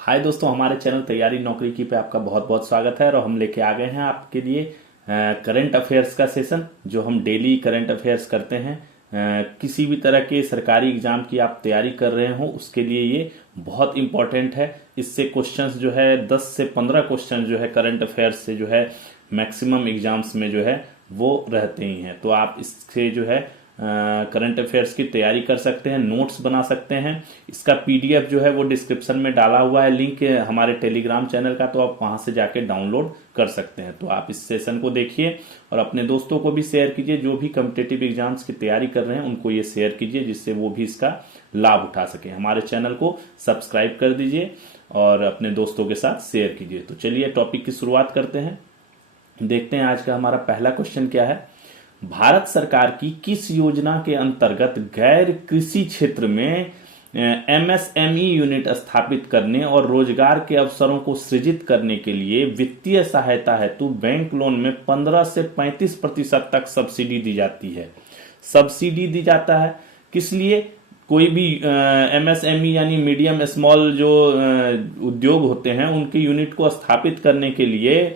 हाय दोस्तों, हमारे चैनल तैयारी नौकरी की पे आपका बहुत बहुत स्वागत है। और हम लेके आ गए हैं आपके लिए करंट अफेयर्स का सेशन, जो हम डेली करंट अफेयर्स करते हैं। किसी भी तरह के सरकारी एग्जाम की आप तैयारी कर रहे हो उसके लिए ये बहुत इंपॉर्टेंट है। इससे क्वेश्चंस जो है 10 से 15 क्वेश्चन जो है करंट अफेयर्स से जो है मैक्सिमम एग्जाम्स में जो है वो रहते ही हैं। तो आप इससे जो है करंट अफेयर्स की तैयारी कर सकते हैं, नोट्स बना सकते हैं। इसका पीडीएफ जो है वो डिस्क्रिप्शन में डाला हुआ है लिंक हमारे टेलीग्राम चैनल का, तो आप वहां से जाके डाउनलोड कर सकते हैं। तो आप इस सेशन को देखिए और अपने दोस्तों को भी शेयर कीजिए। जो भी कॉम्पिटिटिव एग्जाम्स की तैयारी कर रहे हैं उनको ये शेयर कीजिए, जिससे वो भी इसका लाभ उठा सके। हमारे चैनल को सब्सक्राइब कर दीजिए और अपने दोस्तों के साथ शेयर कीजिए। तो चलिए टॉपिक की शुरुआत करते हैं। देखते हैं आज का हमारा पहला क्वेश्चन क्या है। भारत सरकार की किस योजना के अंतर्गत गैर कृषि क्षेत्र में एमएसएमई यूनिट स्थापित करने और रोजगार के अवसरों को सृजित करने के लिए वित्तीय सहायता हेतु बैंक लोन में 15 से 35% तक सब्सिडी दी जाती है? सब्सिडी दी जाता है किस लिए? कोई भी एमएसएमई यानी मीडियम स्मॉल जो उद्योग होते हैं उनके यूनिट को स्थापित करने के लिए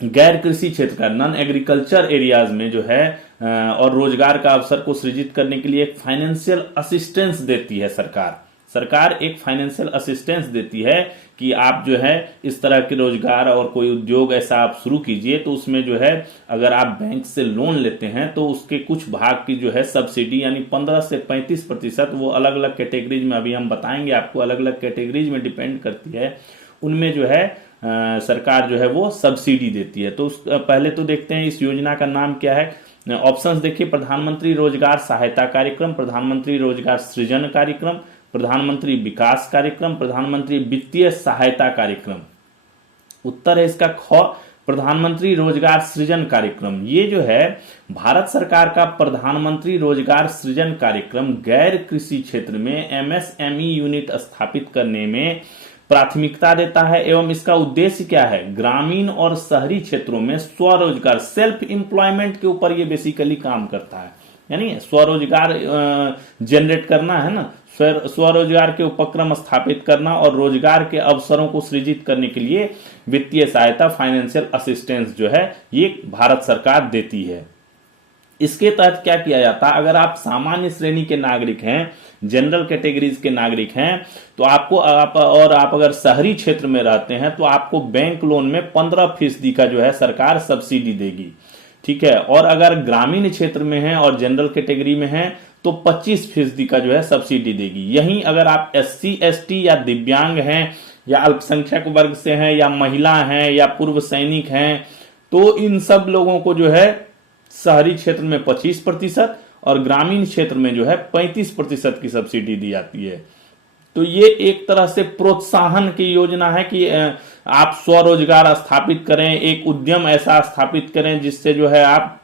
गैर कृषि क्षेत्र का नॉन एग्रीकल्चर एरियाज में जो है और रोजगार का अवसर को सृजित करने के लिए एक फाइनेंशियल असिस्टेंस देती है सरकार एक फाइनेंशियल असिस्टेंस देती है कि आप जो है इस तरह के रोजगार और कोई उद्योग ऐसा आप शुरू कीजिए। तो उसमें जो है अगर आप बैंक से लोन लेते हैं तो उसके कुछ भाग की जो है सब्सिडी यानी 15 से 35%, वो अलग अलग कैटेगरीज में अभी हम बताएंगे आपको, अलग अलग कैटेगरीज में डिपेंड करती है, उनमें जो है सरकार जो है वो सब्सिडी देती है। तो पहले तो देखते हैं इस योजना का नाम क्या है। ऑप्शंस देखिए, प्रधानमंत्री रोजगार सहायता कार्यक्रम, प्रधानमंत्री रोजगार सृजन कार्यक्रम, प्रधानमंत्री विकास कार्यक्रम, प्रधानमंत्री वित्तीय सहायता कार्यक्रम। उत्तर है इसका ख, प्रधानमंत्री रोजगार सृजन कार्यक्रम। ये जो है भारत सरकार का प्रधानमंत्री रोजगार सृजन कार्यक्रम गैर कृषि क्षेत्र में एमएसएमई यूनिट स्थापित करने में प्राथमिकता देता है। एवं इसका उद्देश्य क्या है? ग्रामीण और शहरी क्षेत्रों में स्वरोजगार, सेल्फ एम्प्लॉयमेंट के ऊपर ये बेसिकली काम करता है। यानी स्वरोजगार जनरेट करना है ना, स्वरोजगार के उपक्रम स्थापित करना और रोजगार के अवसरों को सृजित करने के लिए वित्तीय सहायता, फाइनेंशियल असिस्टेंस जो है ये भारत सरकार देती है। इसके तहत क्या किया जाता है? अगर आप सामान्य श्रेणी के नागरिक हैं, जनरल कैटेगरीज के नागरिक हैं, तो आपको आप अगर शहरी क्षेत्र में रहते हैं तो आपको बैंक लोन में 15% का जो है सरकार सब्सिडी देगी। ठीक है। और अगर ग्रामीण क्षेत्र में है और जनरल कैटेगरी में है तो 25% का जो है सब्सिडी देगी। यहीं अगर आप SC ST या दिव्यांग हैं या अल्पसंख्यक वर्ग से हैं या महिला हैं या पूर्व सैनिक हैं, तो इन सब लोगों को जो है शहरी क्षेत्र में 25% और ग्रामीण क्षेत्र में जो है 35% की सब्सिडी दी जाती है। तो ये एक तरह से प्रोत्साहन की योजना है कि आप स्वरोजगार स्थापित करें, एक उद्यम ऐसा स्थापित करें जिससे जो है आप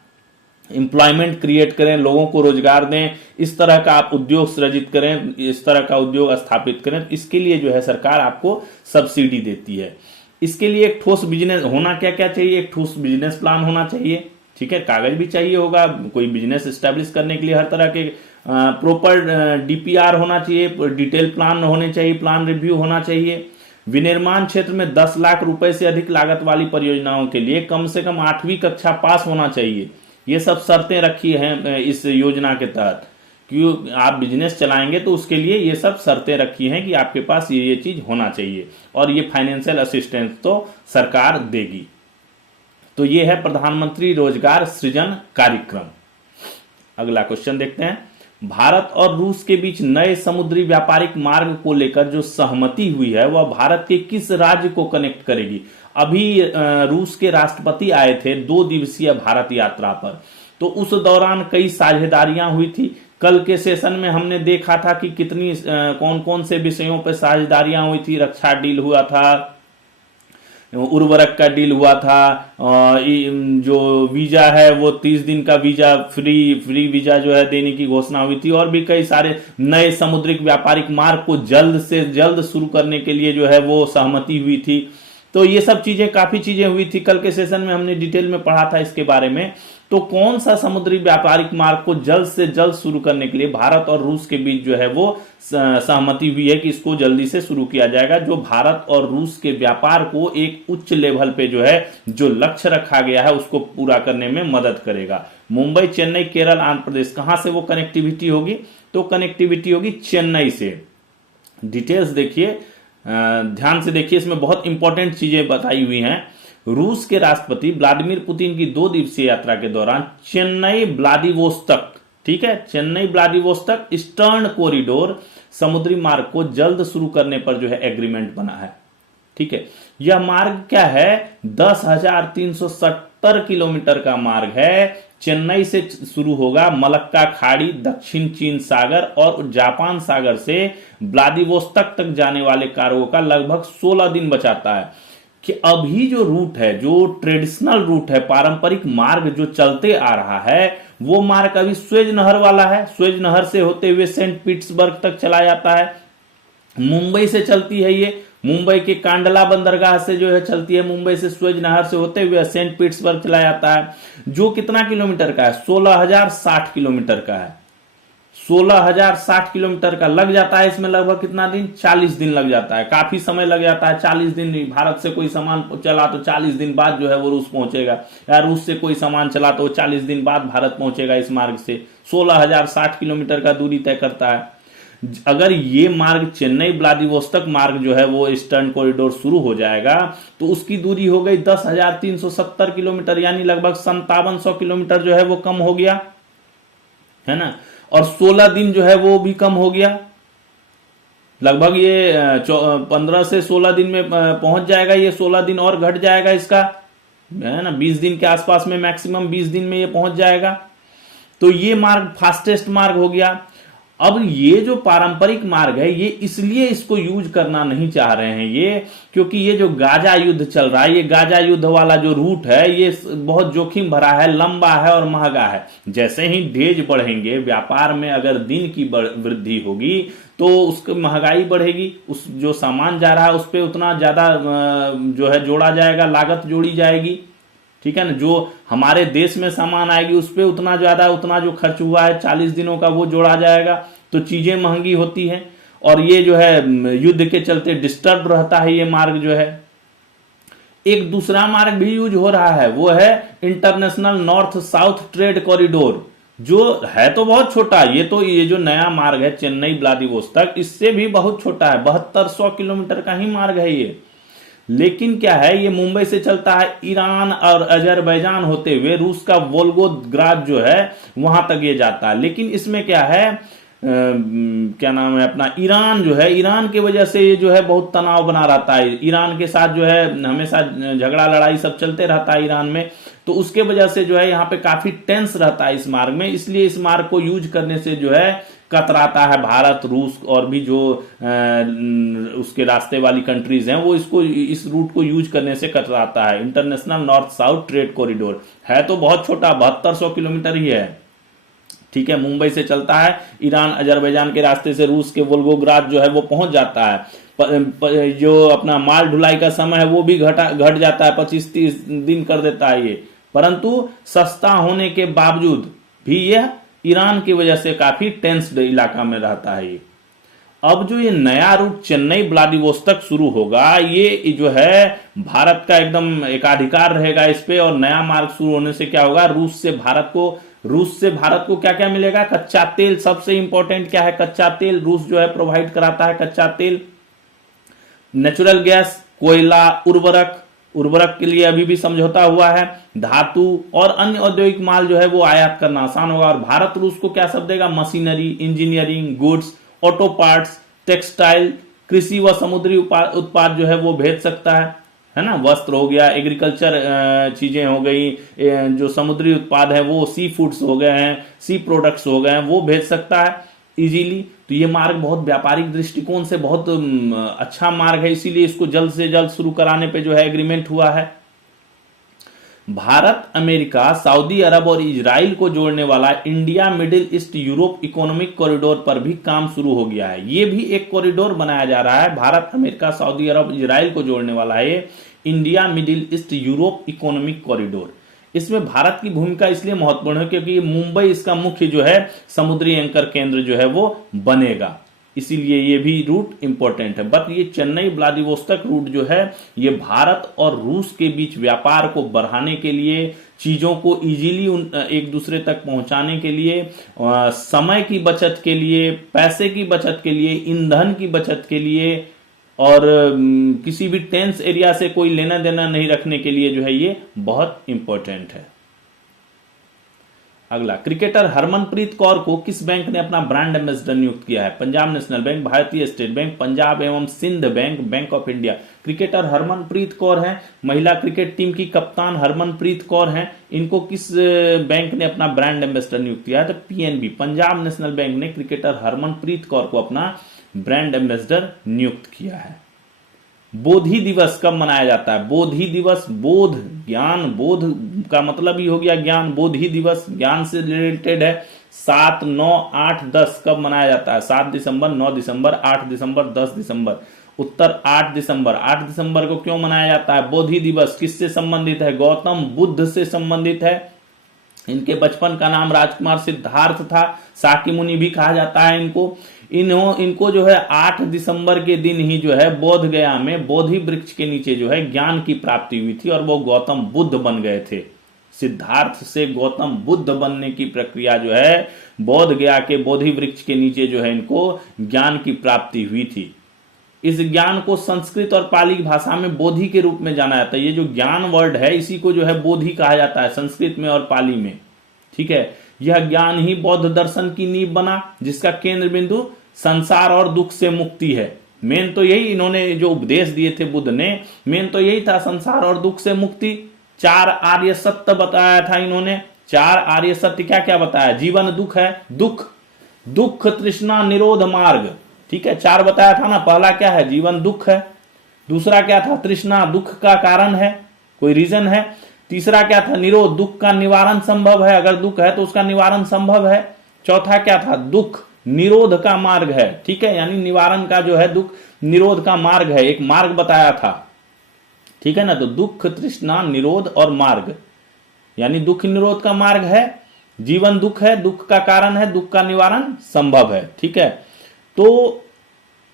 एम्प्लॉयमेंट क्रिएट करें, लोगों को रोजगार दें, इस तरह का आप उद्योग सृजित करें, इस तरह का उद्योग स्थापित करें। इसके लिए जो है सरकार आपको सब्सिडी देती है। इसके लिए एक ठोस बिजनेस होना क्या क्या चाहिए? एक ठोस बिजनेस प्लान होना चाहिए। ठीक है। कागज भी चाहिए होगा, कोई बिजनेस एस्टेब्लिश करने के लिए हर तरह के प्रॉपर DPR होना चाहिए, डिटेल प्लान होने चाहिए, प्लान रिव्यू होना चाहिए। विनिर्माण क्षेत्र में 10 लाख रुपए से अधिक लागत वाली परियोजनाओं के लिए कम से कम 8वीं कक्षा पास होना चाहिए। ये सब शर्तें रखी हैं इस योजना के तहत। क्यों आप बिजनेस चलाएंगे तो उसके लिए ये सब शर्तें रखी हैं कि आपके पास ये चीज होना चाहिए, और ये फाइनेंशियल असिस्टेंस तो सरकार देगी। तो ये है प्रधानमंत्री रोजगार सृजन कार्यक्रम। अगला क्वेश्चन देखते हैं। भारत और रूस के बीच नए समुद्री व्यापारिक मार्ग को लेकर जो सहमति हुई है वह भारत के किस राज्य को कनेक्ट करेगी? अभी रूस के राष्ट्रपति आए थे 2 दिवसीय भारत यात्रा पर, तो उस दौरान कई साझेदारियां हुई थी। कल के सेशन में हमने देखा था कि कितनी कौन कौन से विषयों पर साझेदारियां हुई थी। रक्षा डील हुआ था, उर्वरक का डील हुआ था, जो वीजा है वो 30 दिन का वीजा फ्री वीजा जो है देने की घोषणा हुई थी, और भी कई सारे नए समुद्रिक व्यापारिक मार्ग को जल्द से जल्द शुरू करने के लिए जो है वो सहमति हुई थी। तो ये सब चीजें, काफी चीजें हुई थी। कल के सेशन में हमने डिटेल में पढ़ा था इसके बारे में। तो कौन सा समुद्री व्यापारिक मार्ग को जल्द से जल्द शुरू करने के लिए भारत और रूस के बीच जो है वो सहमति हुई है कि इसको जल्दी से शुरू किया जाएगा, जो भारत और रूस के व्यापार को एक उच्च लेवल पे जो है जो लक्ष्य रखा गया है उसको पूरा करने में मदद करेगा। मुंबई, चेन्नई, केरल, आंध्र प्रदेश, कहां से वो कनेक्टिविटी होगी? तो कनेक्टिविटी होगी चेन्नई से। डिटेल्स देखिए, ध्यान से देखिए, इसमें बहुत इंपॉर्टेंट चीजें बताई हुई हैं। रूस के राष्ट्रपति व्लादिमीर पुतिन की 2 दिवसीय यात्रा के दौरान चेन्नई व्लादिवोस्तोक, ठीक है, चेन्नई व्लादिवोस्तोक ईस्टर्न कॉरिडोर समुद्री मार्ग को जल्द शुरू करने पर जो है एग्रीमेंट बना है, ठीक है। यह मार्ग क्या है? 10,370 किलोमीटर का मार्ग है। चेन्नई से शुरू होगा, मलक्का खाड़ी, दक्षिण चीन सागर और जापान सागर से व्लादिवोस्तोक तक जाने वाले कार्गो का लगभग 16 दिन बचाता है। कि अभी जो रूट है, जो ट्रेडिशनल रूट है, पारंपरिक मार्ग जो चलते आ रहा है, वो मार्ग अभी स्वेज नहर वाला है। स्वेज नहर से होते हुए सेंट पीटर्सबर्ग तक चला जाता है। मुंबई से चलती है ये, मुंबई के कांडला बंदरगाह से जो है चलती है, मुंबई से स्वेज नहर से होते हुए सेंट पीटर्सबर्ग चला जाता है, जो कितना किलोमीटर का है? 16,060 किलोमीटर का है। 16,060 किलोमीटर का लग जाता है इसमें लगभग कितना दिन? 40 दिन लग जाता है। काफी समय लग जाता है, 40 दिन। भारत से कोई सामान चला तो 40 दिन बाद जो है वो रूस पहुंचेगा, या रूस से कोई सामान चला तो 40 दिन बाद भारत पहुंचेगा। इस मार्ग से 16,060 किलोमीटर का दूरी तय करता है। अगर ये मार्ग चेन्नई व्लादिवोस्तोक मार्ग जो है वो ईस्टर्न कॉरिडोर शुरू हो जाएगा तो उसकी दूरी हो गई 10,370 किलोमीटर, यानी लगभग 5700 किलोमीटर जो है वो कम हो गया, है ना। और 16 दिन जो है वो भी कम हो गया, लगभग ये 15 से 16 दिन में पहुंच जाएगा। ये 16 दिन और घट जाएगा इसका, है ना, 20 दिन के आसपास में, मैक्सिमम 20 दिन में ये पहुंच जाएगा। तो ये मार्ग फास्टेस्ट मार्ग हो गया। अब ये जो पारंपरिक मार्ग है, ये इसलिए इसको यूज करना नहीं चाह रहे हैं ये, क्योंकि ये जो गाजा युद्ध चल रहा है, ये गाजा युद्ध वाला जो रूट है ये बहुत जोखिम भरा है, लंबा है और महंगा है। जैसे ही ढेज बढ़ेंगे, व्यापार में अगर दिन की वृद्धि होगी तो उसकी महंगाई बढ़ेगी, उस जो सामान जा रहा है उस पर उतना ज्यादा जो है जोड़ा जाएगा, लागत जोड़ी जाएगी, ठीक है ना। जो हमारे देश में सामान आएगी उस पर उतना ज्यादा, उतना जो खर्च हुआ है 40 दिनों का वो जोड़ा जाएगा, तो चीजें महंगी होती हैं। और ये जो है युद्ध के चलते डिस्टर्ब रहता है ये मार्ग जो है। एक दूसरा मार्ग भी यूज हो रहा है, वो है international north south trade corridor, जो है तो बहुत छोटा। ये जो नया मार्ग है चेन्नई व्लादिवोस्तोक, इससे भी बहुत छोटा है, 7200 किलोमीटर का ही मार्ग है ये। लेकिन क्या है, ये मुंबई से चलता है, ईरान और अजरबैजान होते हुए रूस का वोल्गोग्राद जो है वहां तक ये जाता है। लेकिन इसमें क्या है, क्या नाम है अपना, ईरान जो है, ईरान की वजह से ये जो है बहुत तनाव बना रहता है। ईरान के साथ जो है हमेशा झगड़ा लड़ाई सब चलते रहता है ईरान में, तो उसके वजह से जो है यहाँ पे काफी टेंस रहता है इस मार्ग में। इसलिए इस मार्ग को यूज करने से जो है कतराता है भारत, रूस और भी जो उसके रास्ते वाली कंट्रीज हैं, वो इस रूट को यूज करने से कतराता है। International north south trade corridor है तो बहुत छोटा, 7200 किलोमीटर ही है, ठीक है। मुंबई से चलता है, ईरान अजरबैजान के रास्ते से रूस के वोल्गोग्राद जो है वो पहुंच जाता है। जो अपना माल ढुलाई का समय है वो भी घट जाता है, 25-30 दिन कर देता है ये। परंतु सस्ता होने के बावजूद भी यह ईरान की वजह से काफी टेंस्ड इलाका में रहता है ये। अब जो ये नया रूट चेन्नई व्लादिवोस्तोक शुरू होगा, ये जो है भारत का एकदम एकाधिकार रहेगा इस पे। और नया मार्ग शुरू होने से क्या होगा, रूस से भारत को क्या क्या मिलेगा? कच्चा तेल। सबसे इंपॉर्टेंट क्या है? कच्चा तेल। रूस जो है प्रोवाइड कराता है कच्चा तेल, नेचुरल गैस, कोयला, उर्वरक के लिए अभी भी समझौता हुआ है, धातु और अन्य औद्योगिक माल जो है वो आयात करना आसान होगा। और भारत रूस को क्या सब देगा? Machinery, engineering, goods, auto parts, textile, कृषि व समुद्री उत्पाद जो है वो भेज सकता है ना। वस्त्र हो गया, एग्रीकल्चर चीजें हो गई, जो समुद्री उत्पाद है वो सी फूड्स हो गए हैं, सी प्रोडक्ट्स हो गए हैं, वो भेज सकता है इजीली। तो ये मार्ग बहुत व्यापारिक दृष्टिकोण से बहुत अच्छा मार्ग है, इसीलिए इसको जल्द से जल्द शुरू कराने पे जो है एग्रीमेंट हुआ है। भारत, अमेरिका, सऊदी अरब और इजराइल को जोड़ने वाला India middle east Europe economic corridor पर भी काम शुरू हो गया है। ये भी एक कॉरिडोर बनाया जा रहा है, भारत, अमेरिका, सऊदी अरब, इजराइल को जोड़ने वाला है India middle east Europe economic corridor. इसमें भारत की भूमिका इसलिए महत्वपूर्ण है क्योंकि मुंबई इसका मुख्य जो है समुद्री एंकर केंद्र जो है वो बनेगा, इसीलिए ये भी रूट इंपॉर्टेंट है। बट ये चेन्नई व्लादिवोस्तोक रूट जो है ये भारत और रूस के बीच व्यापार को बढ़ाने के लिए, चीजों को इजीली एक दूसरे तक पहुंचाने के लिए, समय की बचत के लिए, पैसे की बचत के लिए, ईंधन की बचत के लिए और किसी भी टेंस एरिया से कोई लेना देना नहीं रखने के लिए जो है ये बहुत इंपॉर्टेंट है। अगला, क्रिकेटर हरमनप्रीत कौर को किस बैंक ने अपना ब्रांड एम्बेसडर नियुक्त किया है? Punjab National Bank, Bharatiya State Bank, Punjab एवं Sindh Bank, Bank of India. Cricketer Harmanpreet Kaur हैं, महिला क्रिकेट टीम की कप्तान हरमनप्रीत कौर हैं। इनको किस बैंक ने अपना ब्रांड एम्बेसडर नियुक्त किया है? तो पीएनबी, पंजाब नेशनल बैंक ने क्रिकेटर हरमनप्रीत कौर को अपना ब्रांड एम्बेसडर नियुक्त किया है। बोधि दिवस कब मनाया जाता है? बोधि दिवस, बोध ज्ञान, बोध का मतलब ही हो गया ज्ञान, बोधि दिवस ज्ञान से रिलेटेड है। 7, 9, 8, 10 कब मनाया जाता है? 7 दिसंबर, 9 दिसंबर, 8 दिसंबर, 10 दिसंबर। उत्तर 8 दिसंबर। 8 दिसंबर को क्यों मनाया जाता है? बोधि दिवस किससे संबंधित है? गौतम बुद्ध से संबंधित है। इनके बचपन का नाम राजकुमार सिद्धार्थ था, साकी मुनि भी कहा जाता है इनको। इनको जो है 8 दिसंबर के दिन ही जो है बोध गया में बोधि वृक्ष के नीचे जो है ज्ञान की प्राप्ति हुई थी और वो गौतम बुद्ध बन गए थे। सिद्धार्थ से गौतम बुद्ध बनने की प्रक्रिया जो है बोध गया के बोधि वृक्ष के नीचे जो है इनको ज्ञान की प्राप्ति हुई थी। इस ज्ञान को संस्कृत और पाली भाषा में बोधि के रूप में जाना जाता है। ये जो ज्ञान वर्ड है इसी को जो है बोधि कहा जाता है संस्कृत में और पाली में, ठीक है। यह ज्ञान ही बौद्ध दर्शन की नींव बना, जिसका केंद्र बिंदु संसार और दुख से मुक्ति है। मेन तो यही इन्होंने जो उपदेश दिए थे बुद्ध ने, मेन तो यही था, संसार और दुख से मुक्ति। 4 आर्य सत्य बताया था इन्होंने। 4 आर्य सत्य क्या क्या बताया? जीवन दुख है, दुख तृष्णा निरोध मार्ग, ठीक है, 4 बताया था ना। पहला क्या है? जीवन दुख है। दूसरा क्या था? तृष्णा, दुख का कारण है, कोई रीजन है। तीसरा क्या था? निरोध, दुख का निवारण संभव है, अगर दुख है तो उसका निवारण संभव है। चौथा क्या था? दुख निरोध का मार्ग है, ठीक है, यानी निवारण का जो है दुख निरोध का मार्ग है, एक मार्ग बताया था, ठीक है ना। तो दुख तृष्णा निरोध और मार्ग, यानी दुख निरोध का मार्ग है, जीवन दुख है, दुख का कारण है, दुख का निवारण संभव है, ठीक है। तो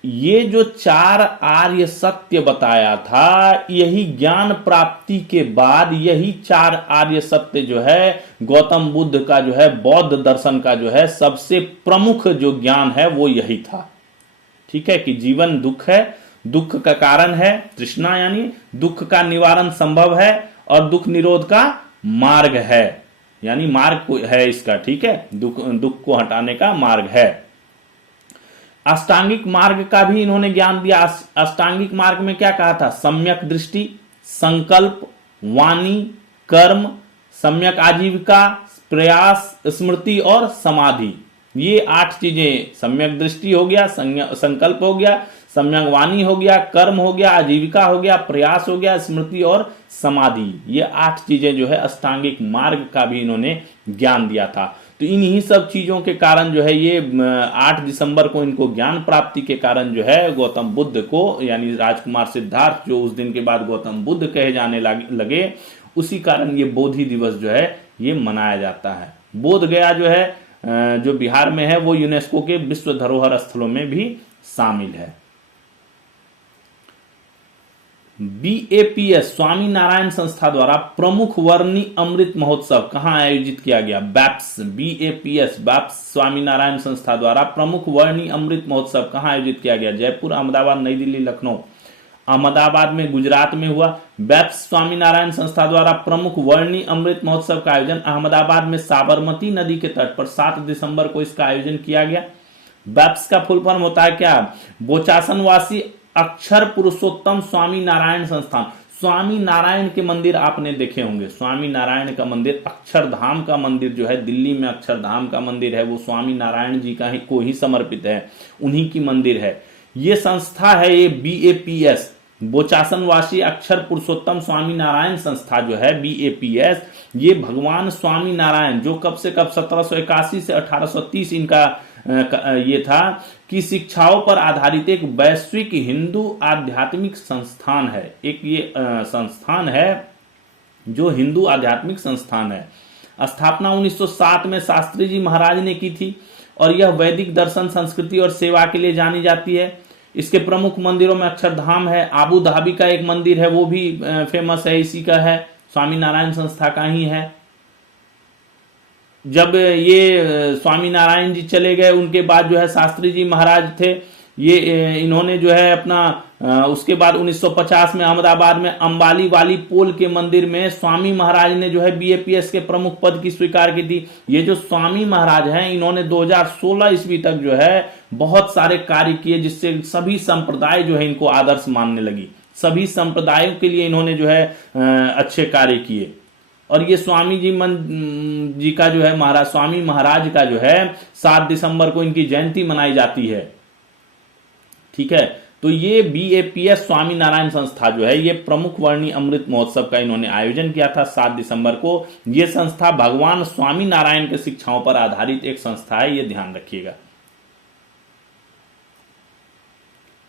ये जो 4 आर्य सत्य बताया था, यही ज्ञान प्राप्ति के बाद यही 4 आर्य सत्य जो है गौतम बुद्ध का जो है बौद्ध दर्शन का जो है सबसे प्रमुख जो ज्ञान है वो यही था, ठीक है, कि जीवन दुख है, दुख का कारण है तृष्णा, यानी दुख का निवारण संभव है, और दुख निरोध का मार्ग है, यानी मार्ग है इसका, ठीक है, दुख को हटाने का मार्ग है। अष्टांगिक मार्ग का भी इन्होंने ज्ञान दिया। अष्टांगिक मार्ग में क्या कहा था? सम्यक दृष्टि, संकल्प, वाणी, कर्म, सम्यक आजीविका, प्रयास, स्मृति और समाधि। ये 8 चीजें, सम्यक दृष्टि हो गया, संकल्प हो गया, सम्यक वाणी हो गया, कर्म हो गया, आजीविका हो गया, प्रयास हो गया, स्मृति और समाधि। ये 8 चीजें जो है अष्टांगिक मार्ग का भी इन्होंने ज्ञान दिया था। तो इन्हीं सब चीजों के कारण जो है ये 8 दिसंबर को इनको ज्ञान प्राप्ति के कारण जो है गौतम बुद्ध को, यानी राजकुमार सिद्धार्थ जो उस दिन के बाद गौतम बुद्ध कहे जाने लगे, उसी कारण ये बोधि दिवस जो है ये मनाया जाता है। बोध गया जो है जो बिहार में है वो यूनेस्को के विश्व धरोहर स्थलों में भी शामिल है। BAPS स्वामी नारायण संस्था द्वारा प्रमुख वर्णी अमृत महोत्सव कहां आयोजित किया गया? BAPS स्वामी नारायण संस्था द्वारा प्रमुख वर्णी अमृत महोत्सव कहां आयोजित किया गया? जयपुर, अहमदाबाद, नई दिल्ली, लखनऊ। अहमदाबाद में, गुजरात में हुआ। BAPS स्वामी नारायण संस्था द्वारा प्रमुख वर्णी अमृत महोत्सव का आयोजन अहमदाबाद में साबरमती नदी के तट पर 7 दिसंबर को इसका आयोजन किया गया। BAPS का फुल फॉर्म होता है क्या? बोचासनवासी अक्षर पुरुषोत्तम स्वामी नारायण संस्थान। स्वामी नारायण के मंदिर आपने देखे होंगे, स्वामी नारायण का मंदिर, अक्षरधाम का मंदिर जो है दिल्ली में अक्षरधाम का मंदिर है वो स्वामी नारायण जी का ही को ही समर्पित है, उन्हीं की मंदिर है। ये संस्था है ये BAPS, बोचासनवासी अक्षर पुरुषोत्तम स्वामी नारायण संस्था जो है BAPS, ये भगवान स्वामी नारायण जो कब से कब 1781 से 1830 इनका ये था कि शिक्षाओं पर आधारित एक वैश्विक हिंदू आध्यात्मिक संस्थान है। एक ये संस्थान है जो हिंदू आध्यात्मिक संस्थान है। स्थापना 1907 में शास्त्री जी महाराज ने की थी और यह वैदिक दर्शन, संस्कृति और सेवा के लिए जानी जाती है। इसके प्रमुख मंदिरों में अक्षरधाम है, आबू धाबी का एक मंदिर है वो भी फेमस है, इसी का है, स्वामी नारायण संस्था का ही है। जब ये स्वामी नारायण जी चले गए उनके बाद जो है शास्त्री जी महाराज थे, ये इन्होंने जो है अपना उसके बाद 1950 में अहमदाबाद में अंबाली वाली पोल के मंदिर में स्वामी महाराज ने जो है बीएपीएस के प्रमुख पद की स्वीकार की थी। ये जो स्वामी महाराज हैं इन्होंने 2016 ईस्वी तक जो है बहुत सारे कार्य किए जिससे सभी संप्रदाय जो है इनको आदर्श मानने लगी। सभी संप्रदायों के लिए इन्होंने जो है अच्छे कार्य किए। और ये स्वामी जी का जो है महाराज, स्वामी महाराज का जो है 7 दिसंबर को इनकी जयंती मनाई जाती है। ठीक है, तो ये बीएपीएस स्वामी नारायण संस्था जो है ये प्रमुख वर्णी अमृत महोत्सव का इन्होंने आयोजन किया था 7 दिसंबर को। ये संस्था भगवान स्वामी नारायण के शिक्षाओं पर आधारित एक संस्था है, ये ध्यान रखिएगा।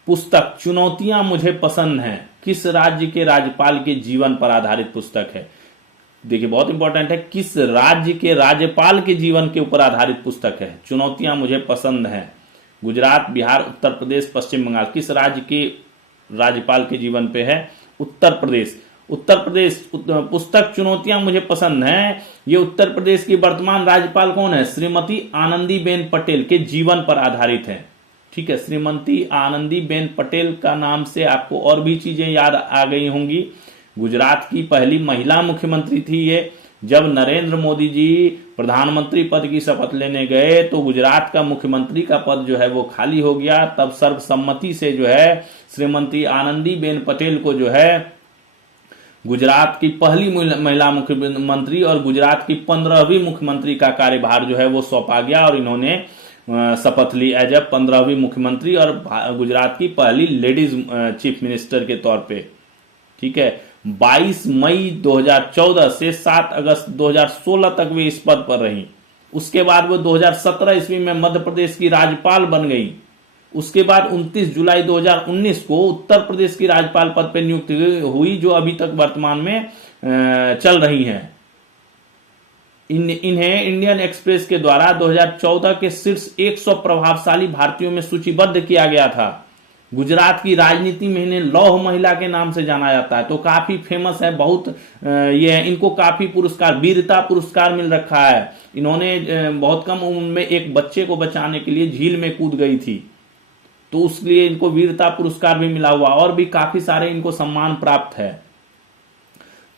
पुस्तक चुनौतियां मुझे पसंद हैं किस राज्य के राज्यपाल के जीवन पर आधारित पुस्तक है। देखिए बहुत इंपॉर्टेंट है, किस राज्य के राज्यपाल के जीवन के ऊपर आधारित पुस्तक है। चुनौतियां मुझे पसंद हैं, गुजरात, बिहार, उत्तर प्रदेश, पश्चिम बंगाल। किस राज्य के राज्यपाल के जीवन पे है? उत्तर प्रदेश। उत्तर प्रदेश पुस्तक चुनौतियां मुझे पसंद हैं, ये उत्तर प्रदेश की वर्तमान राज्यपाल कौन है? श्रीमती आनंदीबेन पटेल के जीवन पर आधारित है। ठीक है, श्रीमती आनंदीबेन पटेल का नाम से आपको और भी चीजें याद आ गई होंगी। गुजरात की पहली महिला मुख्यमंत्री थी ये। जब नरेंद्र मोदी जी प्रधानमंत्री पद की शपथ लेने गए तो गुजरात का मुख्यमंत्री का पद जो है वो खाली हो गया। तब सर्वसम्मति से जो है श्रीमती आनंदीबेन पटेल को जो है गुजरात की पहली महिला मुख्यमंत्री और गुजरात की 15वीं मुख्यमंत्री का कार्यभार जो है वो सौंपा गया और इन्होंने शपथ ली एज ए 15वीं मुख्यमंत्री और गुजरात की पहली लेडीज चीफ मिनिस्टर के तौर पे। ठीक है, 22 मई 2014 से 7 अगस्त 2016 तक वे इस पद पर रहीं। उसके बाद वो 2017 ईस्वी में मध्य प्रदेश की राज्यपाल बन गई। उसके बाद 29 जुलाई 2019 को उत्तर प्रदेश की राज्यपाल पद पर नियुक्त हुई, जो अभी तक वर्तमान में चल रही हैं। इन्हें इंडियन एक्सप्रेस के द्वारा 2014 के शीर्ष 100 प्रभावशाली भारतीयों में सूचीबद्ध किया गया था। गुजरात की राजनीति में इन्हें लौह महिला के नाम से जाना जाता है, तो काफी फेमस है। बहुत ये इनको काफी पुरस्कार, वीरता पुरस्कार मिल रखा है। इन्होंने बहुत कम उम्र में एक बच्चे को बचाने के लिए झील में कूद गई थी, तो उसके लिए इनको वीरता पुरस्कार भी मिला हुआ और भी काफी सारे इनको सम्मान प्राप्त है।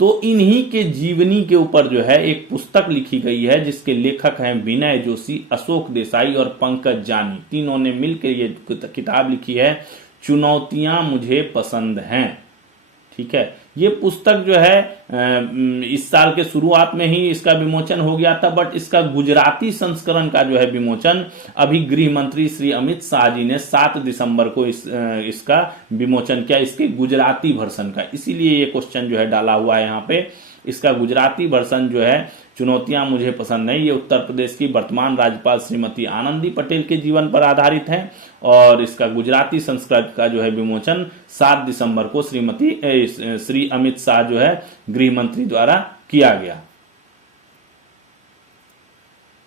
तो इन्हीं के जीवनी के ऊपर जो है एक पुस्तक लिखी गई है जिसके लेखक हैं विनय जोशी, अशोक देसाई और पंकज जानी। तीनों ने मिलकर ये किताब लिखी है, चुनौतियां मुझे पसंद हैं। ठीक है, ये पुस्तक जो है इस साल के शुरुआत में ही इसका विमोचन हो गया था, बट इसका गुजराती संस्करण का जो है विमोचन अभी गृह मंत्री श्री अमित शाह जी ने 7 दिसंबर को इसका विमोचन किया, इसके गुजराती वर्षन का। इसीलिए ये क्वेश्चन जो है डाला हुआ है यहाँ पे। इसका गुजराती वर्षन जो है चुनौतियां मुझे पसंद नहीं, ये उत्तर प्रदेश की वर्तमान राज्यपाल श्रीमती आनंदी पटेल के जीवन पर आधारित है और इसका गुजराती संस्कृत का जो है विमोचन 7 दिसंबर को श्री अमित शाह जो है गृह मंत्री द्वारा किया गया।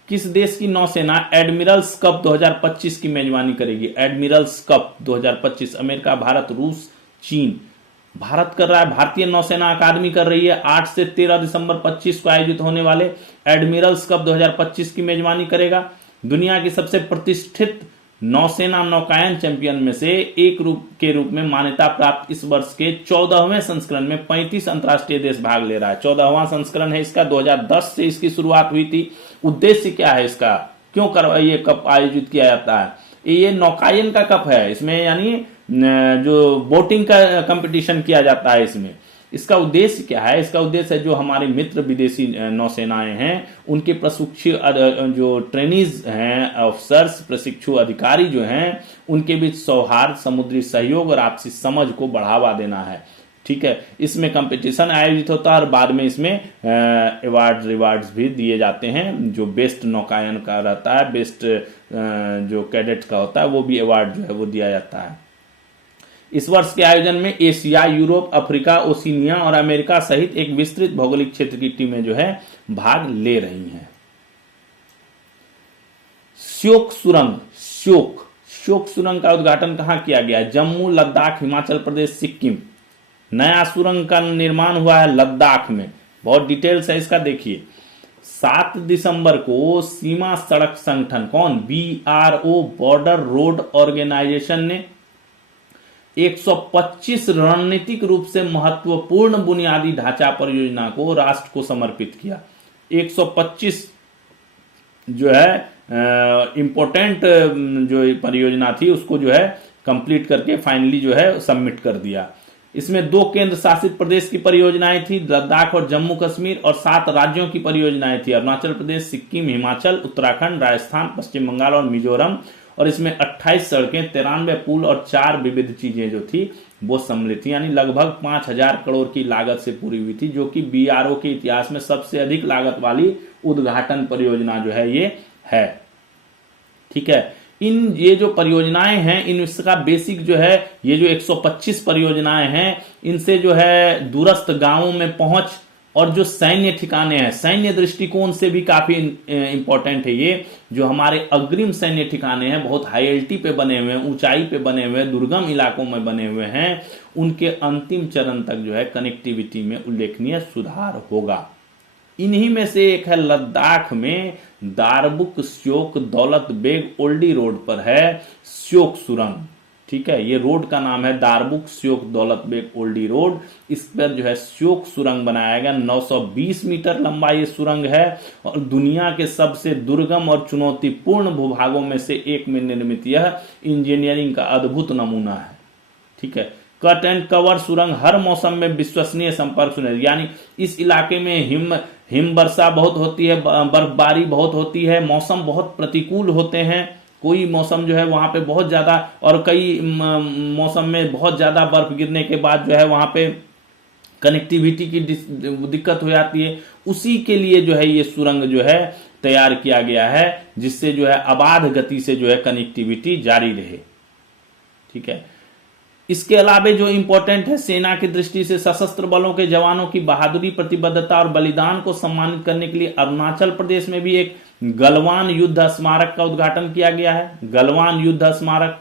किस देश की नौसेना एडमिरल्स कप 2025 की मेजबानी करेगी? एडमिरल्स कप 2025 अमेरिका, भारत, रूस, चीन। भारत कर रहा है, भारतीय नौसेना अकादमी कर रही है। 8 से 13 दिसंबर 25 को आयोजित होने वाले एडमिरल्स कप 2025 की मेजबानी करेगा। दुनिया की सबसे प्रतिष्ठित नौसेना नौकायन चैंपियन में से एक के रूप में मान्यता प्राप्त इस वर्ष के 14वें संस्करण में 35 अंतर्राष्ट्रीय देश भाग ले रहा है। 14वां संस्करण है इसका, 2010 से इसकी शुरुआत हुई थी। उद्देश्य क्या है इसका, क्यों ये कप आयोजित किया जाता है? ये नौकायन का कप है, इसमें यानी जो बोटिंग का कंपटीशन किया जाता है इसमें। इसका उद्देश्य क्या है? इसका उद्देश्य है जो हमारे मित्र विदेशी नौसेनाएं हैं उनके प्रशिक्षु जो ट्रेनीज हैं, ऑफिसर्स, प्रशिक्षु अधिकारी जो हैं, उनके बीच सौहार्द, समुद्री सहयोग और आपसी समझ को बढ़ावा देना है। ठीक है, इसमें कंपटीशन आयोजित होता है और बाद में इसमें रिवार्ड्स भी दिए जाते हैं। जो बेस्ट नौकायन का रहता है, बेस्ट जो कैडेट का होता है, वो भी अवार्ड जो है वो दिया जाता है। इस वर्ष के आयोजन में एशिया, यूरोप, अफ्रीका, ओशिनिया और अमेरिका सहित एक विस्तृत भौगोलिक क्षेत्र की टीमें जो है भाग ले रही हैं। श्योक सुरंग, श्योक सुरंग का उद्घाटन कहां किया गया? जम्मू, लद्दाख, हिमाचल प्रदेश, सिक्किम। नया सुरंग का निर्माण हुआ है लद्दाख में। बहुत डिटेल्स है इसका, देखिए। 7 दिसंबर को सीमा सड़क संगठन, कौन? BRO, बॉर्डर रोड ऑर्गेनाइजेशन ने 125 रणनीतिक रूप से महत्वपूर्ण बुनियादी ढांचा परियोजना को राष्ट्र को समर्पित किया। 125 जो है इंपॉर्टेंट जो परियोजना थी उसको जो है कंप्लीट करके फाइनली जो है सबमिट कर दिया। इसमें 2 केंद्र शासित प्रदेश की परियोजनाएं थी, लद्दाख और जम्मू कश्मीर, और 7 राज्यों की परियोजनाएं थी, अरुणाचल प्रदेश, सिक्किम, हिमाचल, उत्तराखंड, राजस्थान, पश्चिम बंगाल और मिजोरम। और इसमें 28 सड़कें, 93 पुल और 4 विविध चीजें जो थी वो सम्मिलित थी, यानी लगभग 5000 करोड़ की लागत से पूरी हुई थी, जो कि BRO के इतिहास में सबसे अधिक लागत वाली उद्घाटन परियोजना जो है ये है। ठीक है, ये जो परियोजनाएं हैं इनका बेसिक जो है, ये जो 125 परियोजनाएं हैं, इनसे जो है दूरस्थ गांवों में पहुंच और जो सैन्य ठिकाने हैं, सैन्य दृष्टिकोण से भी काफी इंपॉर्टेंट है ये। जो हमारे अग्रिम सैन्य ठिकाने हैं, बहुत हाई एल्टी पे बने हुए हैं, ऊंचाई पे बने हुए हैं, दुर्गम इलाकों में बने हुए हैं, उनके अंतिम चरण तक जो है कनेक्टिविटी में उल्लेखनीय सुधार होगा। इन्हीं में से एक है लद्दाख में दारबुक श्योक दौलत बेग ओल्डी रोड पर है श्योक सुरंग। ठीक है, ये रोड का नाम है दारबुक श्योक दौलत बेग ओल्डी रोड। इस पर जो है श्योक सुरंग बनाया गया। 920 मीटर लंबा ये सुरंग है और दुनिया के सबसे दुर्गम और चुनौतीपूर्ण भूभागों में से एक में निर्मित यह इंजीनियरिंग का अद्भुत नमूना है। ठीक है, कट एंड कवर सुरंग हर मौसम में विश्वसनीय संपर्क सुनिश्चित, यानी इस इलाके में हिम वर्षा बहुत होती है, बर्फबारी बहुत होती है, मौसम बहुत प्रतिकूल होते हैं। कोई मौसम जो है वहां पे बहुत ज्यादा, और कई मौसम में बहुत ज्यादा बर्फ गिरने के बाद जो है वहां पे कनेक्टिविटी की दिक्कत हो जाती है। उसी के लिए जो है ये सुरंग जो है तैयार किया गया है, जिससे जो है अबाध गति से जो है कनेक्टिविटी जारी रहे। ठीक है, इसके अलावा जो इंपॉर्टेंट है, सेना की दृष्टि से सशस्त्र बलों के जवानों की बहादुरी, प्रतिबद्धता और बलिदान को सम्मानित करने के लिए अरुणाचल प्रदेश में भी एक गलवान युद्ध स्मारक का उद्घाटन किया गया है। गलवान युद्ध स्मारक।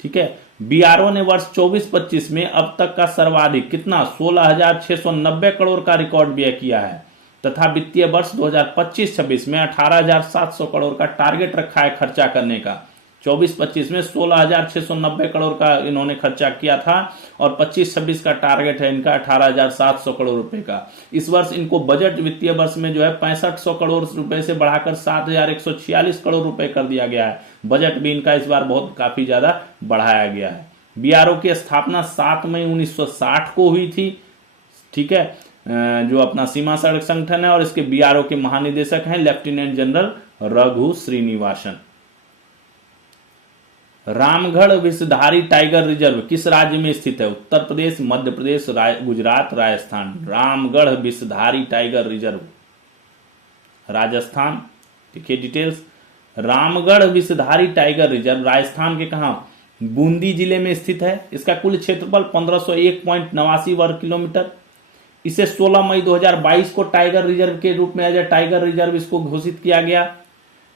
ठीक है, BRO ने वर्ष 24-25 में अब तक का सर्वाधिक कितना 16,690 करोड़ का रिकॉर्ड व्यय किया है, तथा वित्तीय वर्ष 2025-26 में 18,700 करोड़ का टारगेट रखा है खर्चा करने का। 24-25 में 16,690 करोड़ का इन्होंने खर्चा किया था और 25-26 का टारगेट है इनका 18,700 करोड़ रुपए का। इस वर्ष इनको बजट वित्तीय वर्ष में जो है 6500 करोड़ रुपए से बढ़ाकर 7,146 करोड़ रुपए कर दिया गया है। बजट भी इनका इस बार बहुत काफी ज्यादा बढ़ाया गया है। BRO की स्थापना 7 मई 1960 को हुई थी। ठीक है, जो अपना सीमा सड़क संगठन है, और इसके BRO के महानिदेशक हैं lieutenant general Raghu Srinivasan. Ramgarh Vishdhari tiger reserve किस राज्य में स्थित है? उत्तर प्रदेश, मध्य प्रदेश, गुजरात, राजस्थान। Ramgarh Vishdhari tiger reserve Rajasthan. देखिए details, Ramgarh Vishdhari tiger reserve Rajasthan के कहा? बूंदी जिले में स्थित है। इसका कुल क्षेत्रफल 1501.89 वर्ग किलोमीटर। इसे 16 मई 2022 को टाइगर रिजर्व के रूप में एज ए टाइगर रिजर्व इसको घोषित किया गया।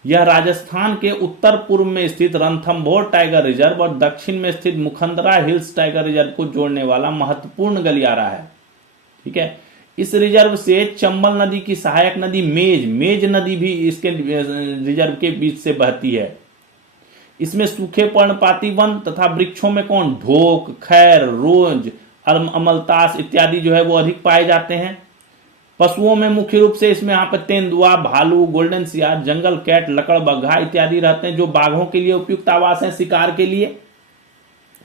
यह राजस्थान के उत्तर पूर्व में स्थित रणथंभौर टाइगर रिजर्व और दक्षिण में स्थित मुखंदरा हिल्स टाइगर रिजर्व को जोड़ने वाला महत्वपूर्ण गलियारा है। ठीक है, इस रिजर्व से चंबल नदी की सहायक नदी मेज नदी भी इसके रिजर्व के बीच से बहती है। इसमें सूखे पर्णपाती वन तथा वृक्षों में कौन? ढोक, खैर, रोज, अमलतास इत्यादि जो है वो अधिक पाए जाते हैं। पशुओं में मुख्य रूप से इसमें यहाँ पर तेंदुआ, भालू, गोल्डन सियार, जंगल कैट, लकड़बग्घा इत्यादि रहते हैं, जो बाघों के लिए उपयुक्त आवास है शिकार के लिए।